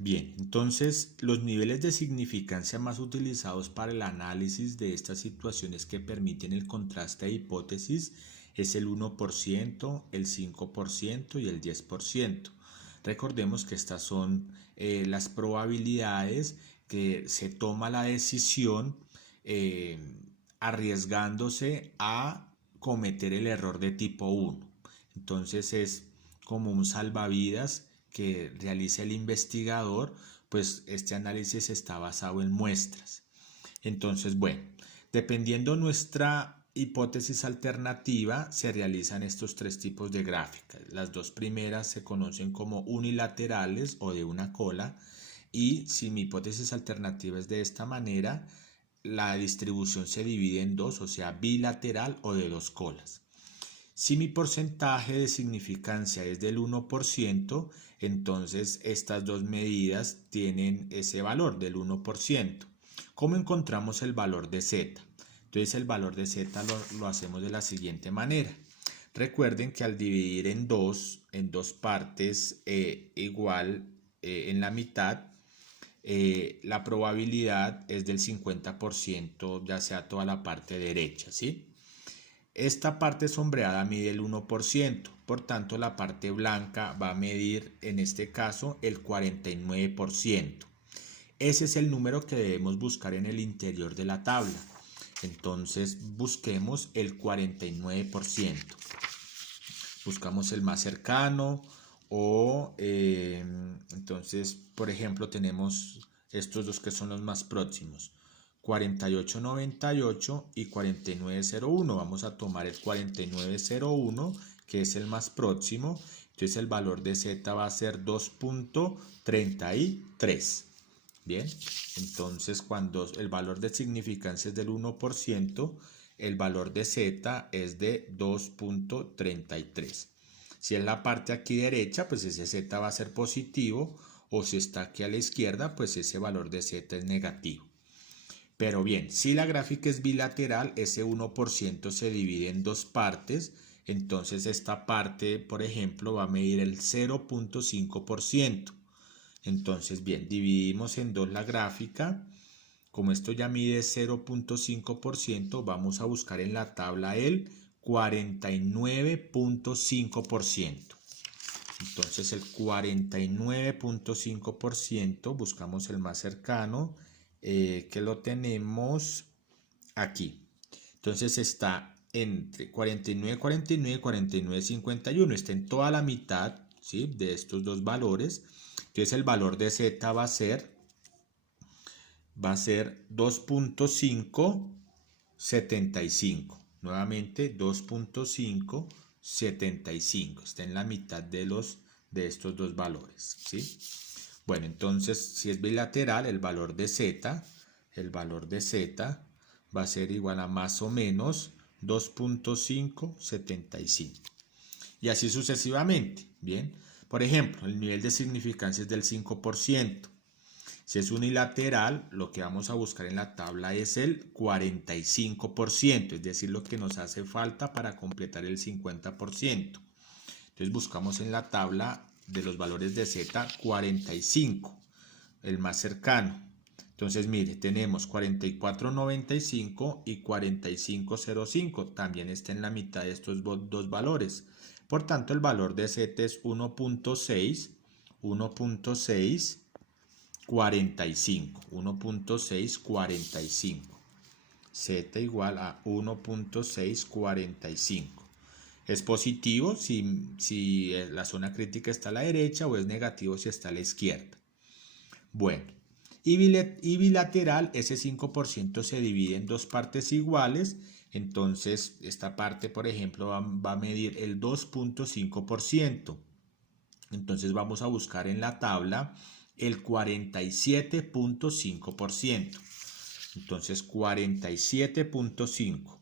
Bien, entonces los niveles de significancia más utilizados para el análisis de estas situaciones que permiten el contraste de hipótesis es el 1%, el 5% y el 10%. Recordemos que estas son las probabilidades que se toma la decisión eh, arriesgándose a cometer el error de tipo 1. Entonces es como un salvavidas que realiza el investigador, pues este análisis está basado en muestras. Entonces, bueno, dependiendo nuestra hipótesis alternativa, se realizan estos tres tipos de gráficas. Las dos primeras se conocen como unilaterales o de una cola, y si mi hipótesis alternativa es de esta manera, la distribución se divide en dos, o sea, bilateral o de dos colas. Si mi porcentaje de significancia es del 1%, entonces estas dos medidas tienen ese valor del 1%. ¿Cómo encontramos el valor de Z? Entonces el valor de Z lo hacemos de la siguiente manera. Recuerden que al dividir en dos partes igual en la mitad, la probabilidad es del 50%, ya sea toda la parte derecha, ¿sí? Esta parte sombreada mide el 1%, por tanto la parte blanca va a medir en este caso el 49%. Ese es el número que debemos buscar en el interior de la tabla. Entonces busquemos el 49%. Buscamos el más cercano o entonces, por ejemplo, tenemos estos dos que son los más próximos. 4898 y 4901. Vamos a tomar el 4901, que es el más próximo. Entonces el valor de Z va a ser 2.33. Bien, entonces cuando el valor de significancia es del 1%, el valor de Z es de 2.33. Si es la parte aquí derecha, pues ese Z va a ser positivo, o si está aquí a la izquierda, pues ese valor de Z es negativo. Pero bien, si la gráfica es bilateral, ese 1% se divide en dos partes. Entonces esta parte, por ejemplo, va a medir el 0.5%. Entonces, bien, dividimos en dos la gráfica. Como esto ya mide 0.5%, vamos a buscar en la tabla el 49.5%. Entonces el 49.5%, buscamos el más cercano, que lo tenemos aquí. Entonces está entre 49, 49 y 49, 51. Está en toda la mitad, ¿sí?, de estos dos valores. Entonces el valor de Z va a ser 2.575. Nuevamente 2.575. Está en la mitad de estos dos valores, ¿sí? Bueno, entonces si es bilateral, el valor de Z va a ser igual a más o menos 2.575. Y así sucesivamente. Bien, por ejemplo, el nivel de significancia es del 5%. Si es unilateral, lo que vamos a buscar en la tabla es el 45%, es decir, lo que nos hace falta para completar el 50%. Entonces buscamos en la tabla de los valores de Z 45, el más cercano. Entonces, mire, tenemos 4495 y 4505. También está en la mitad de estos dos valores. Por tanto, el valor de Z es 1.6, 1.645. 1.645. Z igual a 1.645. Es positivo si la zona crítica está a la derecha, o es negativo si está a la izquierda. Bueno, y bilateral, ese 5% se divide en dos partes iguales. Entonces esta parte, por ejemplo, va a medir el 2.5%. Entonces vamos a buscar en la tabla el 47.5%. Entonces 47.5.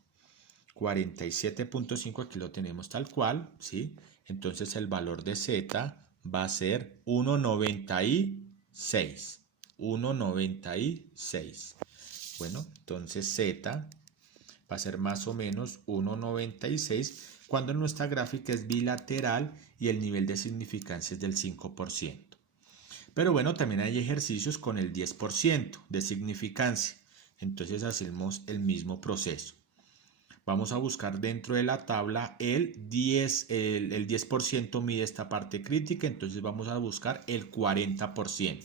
47.5, aquí lo tenemos tal cual, ¿sí? Entonces el valor de Z va a ser 1.96. 1.96. Bueno, entonces Z va a ser más o menos 1.96 cuando nuestra gráfica es bilateral y el nivel de significancia es del 5%. Pero bueno, también hay ejercicios con el 10% de significancia. Entonces hacemos el mismo proceso. Vamos a buscar dentro de la tabla el 10% mide esta parte crítica, entonces vamos a buscar el 40%.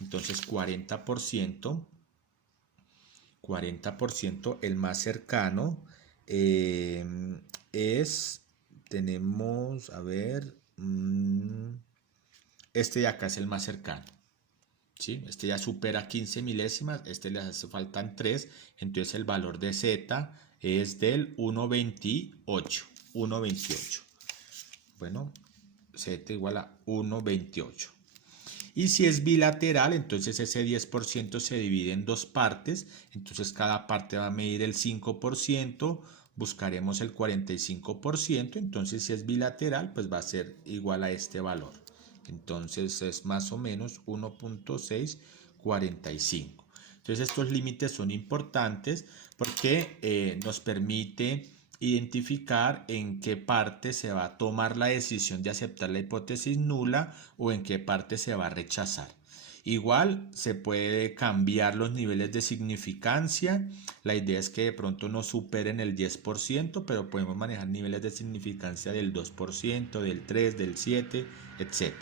Entonces 40%, el más cercano tenemos, a ver, este de acá es el más cercano. ¿Sí? Este ya supera 15 milésimas, este le hace faltan 3, entonces el valor de Z es del 1,28. Bueno, Z igual a 1,28. Y si es bilateral, entonces ese 10% se divide en dos partes, entonces cada parte va a medir el 5%, buscaremos el 45%, entonces si es bilateral, pues va a ser igual a este valor. Entonces es más o menos 1,645. Entonces estos límites son importantes porque nos permite identificar en qué parte se va a tomar la decisión de aceptar la hipótesis nula o en qué parte se va a rechazar. Igual se puede cambiar los niveles de significancia. La idea es que de pronto no superen el 10%, pero podemos manejar niveles de significancia del 2%, del 3%, del 7%, etc.